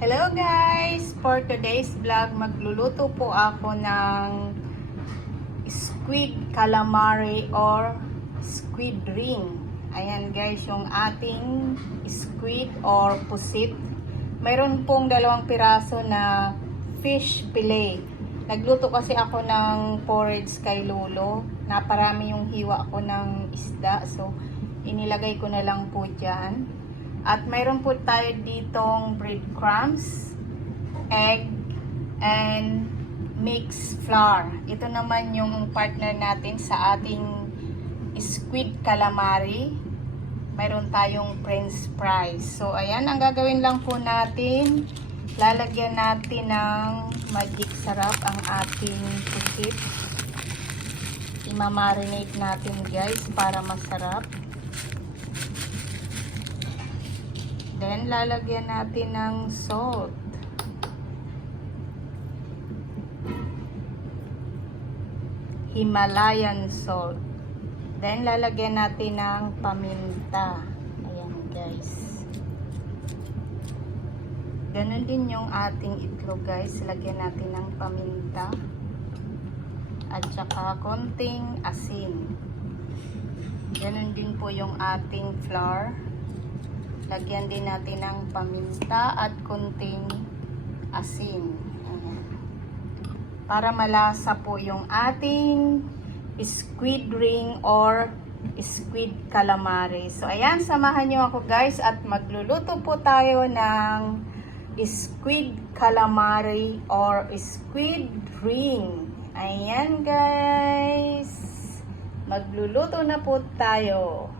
Hello guys! For today's vlog, magluluto po ako ng squid calamari or squid ring. Ayan guys, yung ating squid or pusit. Mayroon pong 2 piraso na fish fillet. Nagluto kasi ako ng porridge kay Lolo. Naparami yung hiwa ko ng isda. So, inilagay ko na lang po dyan. At mayroon po tayo ditong breadcrumbs, egg, and mixed flour. Ito naman yung partner natin sa ating squid calamari. Mayroon tayong french fries. So, ayan, ang gagawin lang po natin, lalagyan natin ng magic sarap ang ating pusit. Imamarinate natin guys para masarap. Then, lalagyan natin ng salt. Himalayan salt. Then, lalagyan natin ng paminta. Ayan, guys. Ganon din yung ating itlog, guys. Lagyan natin ng paminta. At saka konting asin. Ganon din po yung ating flour. Lagyan din natin ng paminta at konting asin. Ayan. Para malasa po yung ating squid ring or squid calamari. So, ayan, samahan nyo ako guys at magluluto po tayo ng squid calamari or squid ring. Ayan guys. Magluluto na po tayo.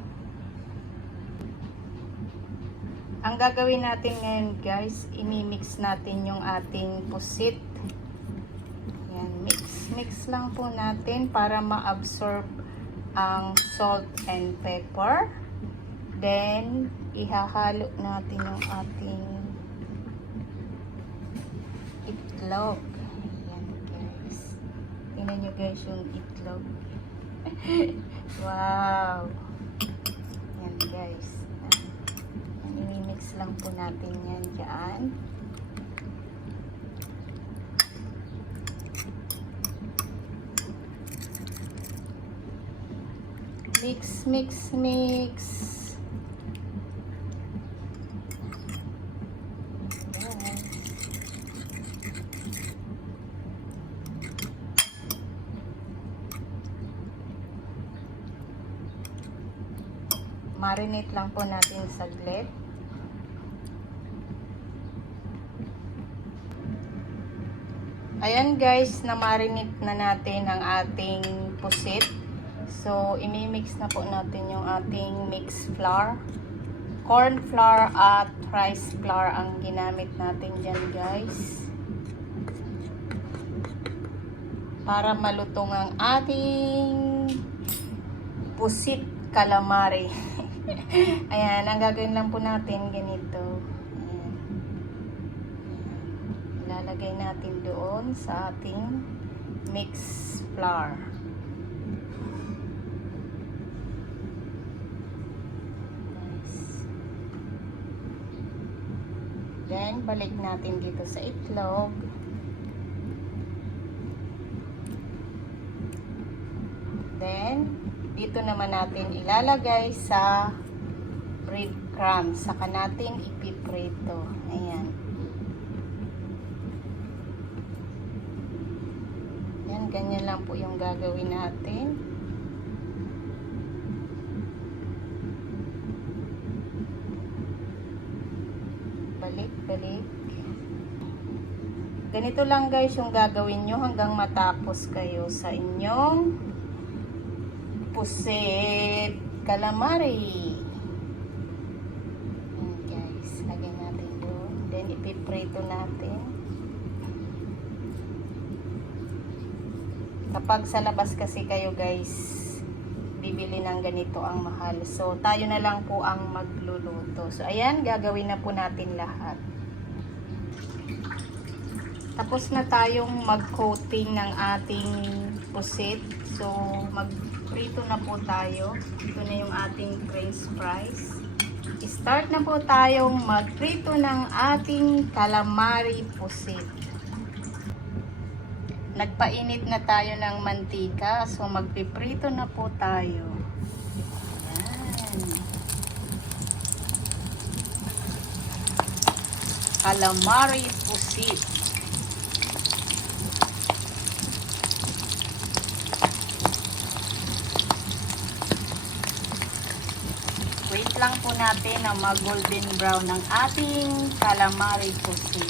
Ang gagawin natin ngayon guys, imimix natin yung ating pusit. Ayan, mix lang po natin para ma-absorb ang salt and pepper. Then, ihahalo natin yung ating itlog. Ayan guys. Tingnan nyo guys yung itlog. Wow! Ayan guys. I-mix lang po natin yan dyan. Mix, mix, mix. Ayan. Marinate lang po natin saglit. Ayan guys, na-marinate na natin ang ating pusit. So, imimix na po natin yung ating mixed flour. Corn flour at rice flour ang ginamit natin dyan guys. Para malutong ang ating pusit calamari. Ayan, ang gagawin lang po natin ganito. Ilalagay natin doon sa ating mixed flour. Then, balik natin dito sa itlog. Then, dito naman natin ilalagay sa breadcrumbs. Saka natin ipiprito. Ayan. Ganyan lang po yung gagawin natin. Balik. Ganito lang guys yung gagawin nyo hanggang matapos kayo sa inyong pusit calamari. Ayan guys, lagyan natin doon. Then ipiprito natin. Kapag sa labas kasi kayo guys, bibili ng ganito ang mahal. So, tayo na lang po ang magluluto. So, ayan, gagawin na po natin lahat. Tapos na tayong mag-coating ng ating pusit. So, magprito na po tayo. Ito na yung ating french fries. Start na po tayong magprito ng ating calamari pusit. Nagpainit na tayo ng mantika, so magpiprito na po tayo. Ayan. Calamari pusit. Wait lang po natin na mag-golden brown ng ating calamari pusit.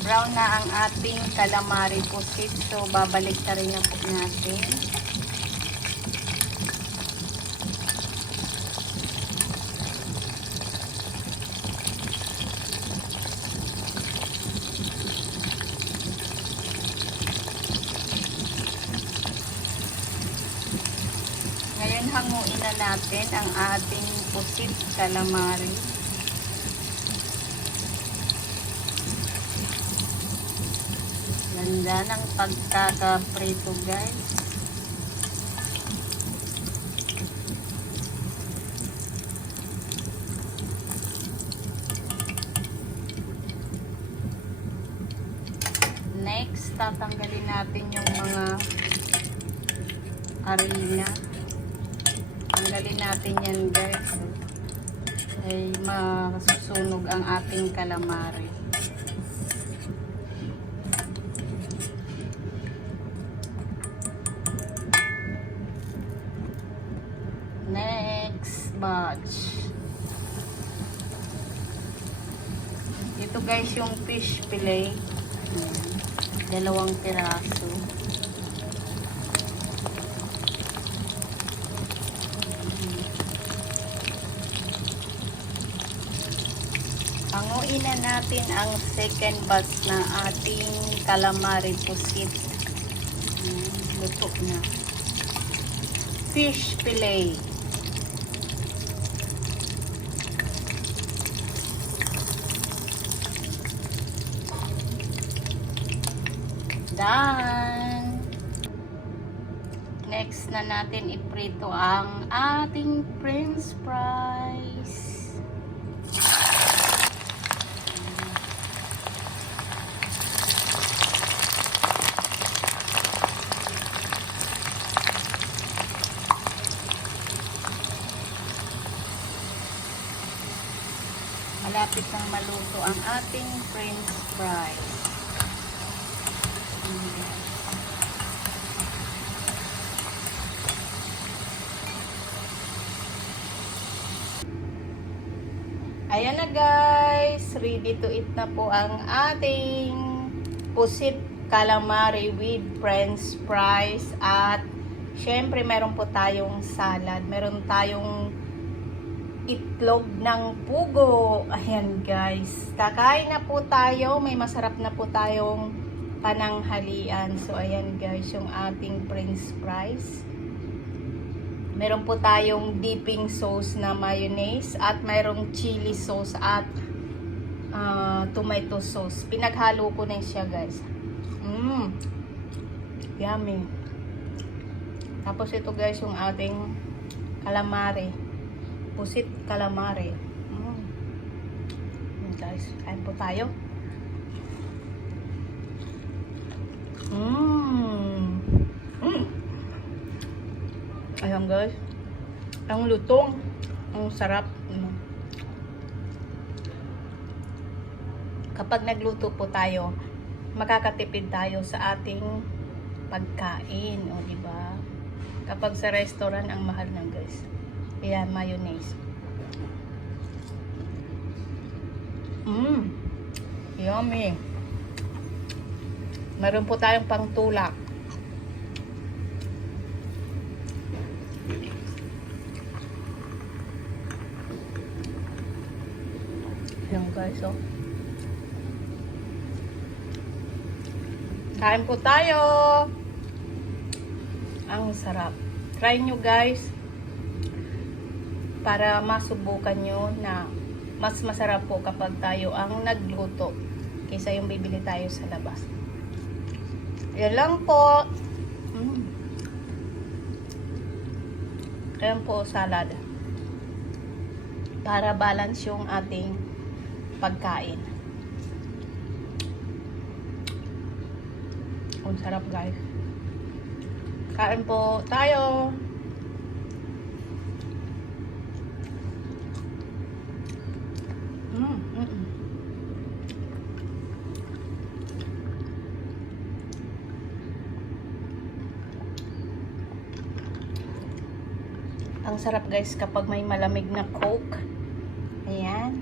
Brown na ang ating calamari pusit. So, babalik na rin na po natin. Ngayon, hanguin na natin ang ating pusit calamari. Ganda ng pagkakaprito, guys. Next, tatanggalin natin yung mga harina. Tanggalin natin yan, guys. Ay masusunog ang ating calamari. Next batch. Ito, guys, yung fish fillet. Ayan. 2 piraso. Hanguin na natin ang second batch na ating calamari pusit. Luto na. Fish fillet. Done. Next na natin iprito ang ating french fries. Malapit nang maluto ang ating french fries. Ayan na, guys, ready to eat na po ang ating pusit calamari with french fries. At syempre meron po tayong salad, meron tayong itlog ng pugo. Ayan, guys, kakain na po tayo. May masarap na po tayong pananghalian. So ayan, guys, yung ating french fries. Meron po tayong dipping sauce na mayonnaise at mayroong chili sauce at tomato sauce. Pinaghalo ko na siya, guys. Yummy. Tapos ito, guys, yung ating calamari. Pusit calamari. Guys, kain po tayo. Ayan, guys, ang lutong, ang sarap. Kapag nagluto po tayo, makakatipid tayo sa ating pagkain, o diba? Kapag sa restaurant ang mahal ng, guys. Ayan, mayonnaise. Yummy. Meron po tayong pangtulak. Ayan, guys, oh. Kain po tayo. Ang sarap. Try nyo, guys, para masubukan nyo na mas masarap po kapag tayo ang nagluto kaysa yung bibili tayo sa labas. Yan lang po. Ayan po, salad. para balance yung ating pagkain. Ang sarap, guys. Kain po tayo. Ang sarap, guys, kapag may malamig na Coke. Ayan.